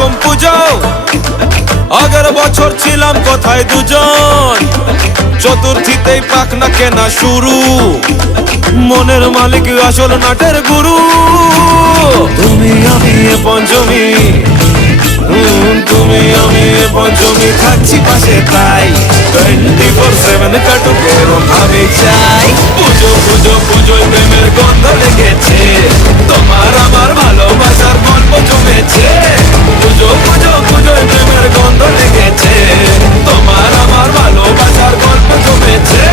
রকম পুজো, আগের বছর ছিলাম কোথায় দুজন, চতুর্থীতেই পাখনা কেনা শুরু, মনের মালিক আসল নাটের গুরু। তুমি আমি এ পঞ্চমী, তুমি আমি এ পঞ্চমী, থাকছি পাশে তাই 24/7 কাটুক এরম ভাবে চাই। পুজো পুজো পুজোয় প্রেমের গন্ধ লেগেছে, তোমার আমার ভালোবাসার গল্প জমেছে। পুজো পুজো পুজোয় প্রেমের গন্ধ লেগেছে, তোমার আমার ভালোবাসার গল্প জমেছে।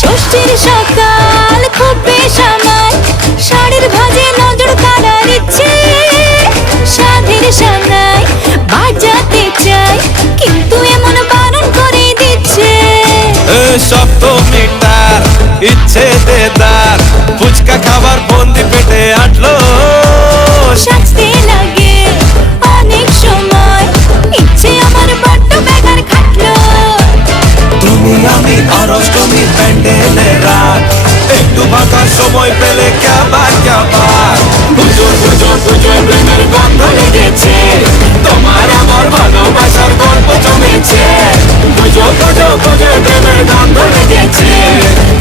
ষষ্ঠীর সকাল খুব বেসামাল, শাড়ির ভাজে নজর কাড়ার ইচ্ছে, সাধের সানাই বাজাতে চাই কিন্তু এমন বারণ করে দিচ্ছে। সপ্তমীটার ইচ্ছে দেদার, ফুচকা খাবার বন্দি পেটে আটলো, সাজতে লাগে অনেক সময়, ইচ্ছে আমার বড্ড বেগার খাটলো। তুমি আমি আর অষ্টমী প্যান্ডেলে রাত, একটু ফাঁকা সময় পেলে ক্যাবার ক্যাবার। পুজো পুজো পুজোয় প্রেমের গন্ধ লেগেছে, তোমার আমার ভালোবাসার গল্প জমেছে। পুজো পুজো পুজোয় প্রেমের গন্ধ লেগেছে,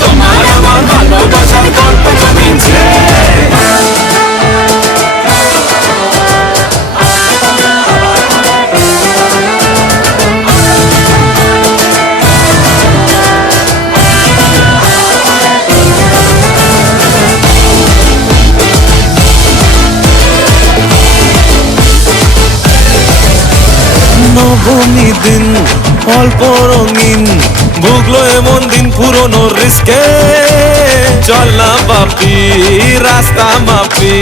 তোমার আমার ভালোবাসার গল্প জমেছে। নবমী দিন অল্প রঙিন, ভুগলো এমন দিন পুরনো রিস্কে, চল না বাপি রাস্তা মাপি,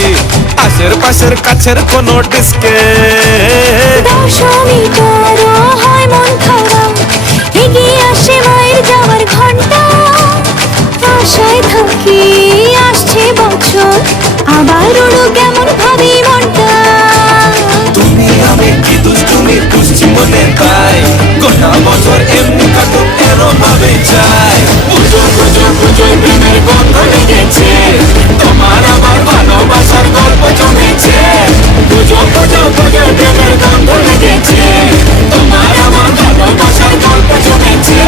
আশের পাশের কাছের কোনো ডিস্কে। দশমী তারা হয় মন খারাপ, এগিয়ে আসে মায়ের যাওয়ার ঘন্টা, আশায় থাকি আসছে বছর, আবার উড়ো কেমন ভাবি মনটা। তুমি আমি কি দুষ্টুমি বুঝছি মনে তাই, গোটা বছর এমনি কাটুক এরম ভাবে চাই। পুজো পুজো পুজোয় প্রেমের গন্ধ লেগেছে, তোমার আমার ভালোবাসার গল্প জমেছে। পুজো পুজো পুজোয় প্রেমের গন্ধ লেগেছে, তোমার আমার ভালোবাসার গল্প জমেছে।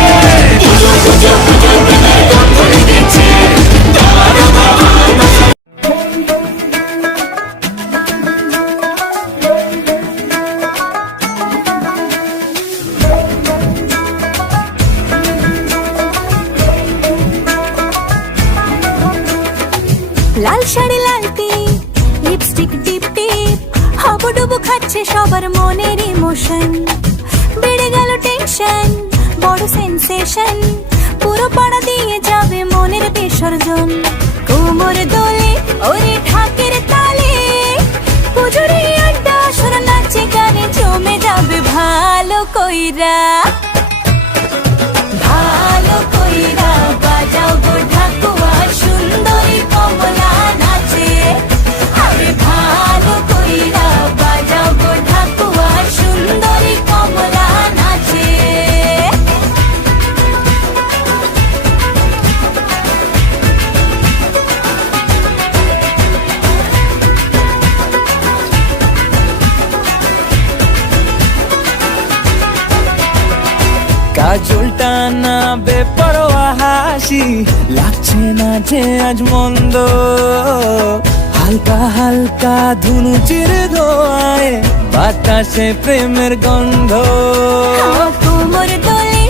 পুজো পুজো পুজোয় প্রেমের গন্ধ লেগেছে, তোমার আমার ভালোবাসার। লাল শাড়ি লাল টিপ, লিপস্টিক টিপ টিপ, হাবুডুবু খাচ্ছে সবার মনের ইমোশন, বেড়ে গেল টেনশন বড় সেন্সেশন, পুরো পাড়া দিয়ে যাবে মনের বিসর্জন। কোমর দোলে ওরে ঢাকের তালে, পুজোরে আড্ডা সুর নাচে গানে জমে যাবে ভালো কইরা, ভালো কইরা বাজাও গো ঢাকুয়া, সুন্দরী কমলা নাচে, আরে ভালো কইরা বাজাও গো ঢাকুয়া, সুন্দরী কমলা নাচে। কাজলটা না বেপরোয়া হাসি, লাগছে না যে আজ মন্দ, হালকা হালকা ধুনুচির ধোয়ায় বাতাসে প্রেমের গন্ধ। কোমর দোলে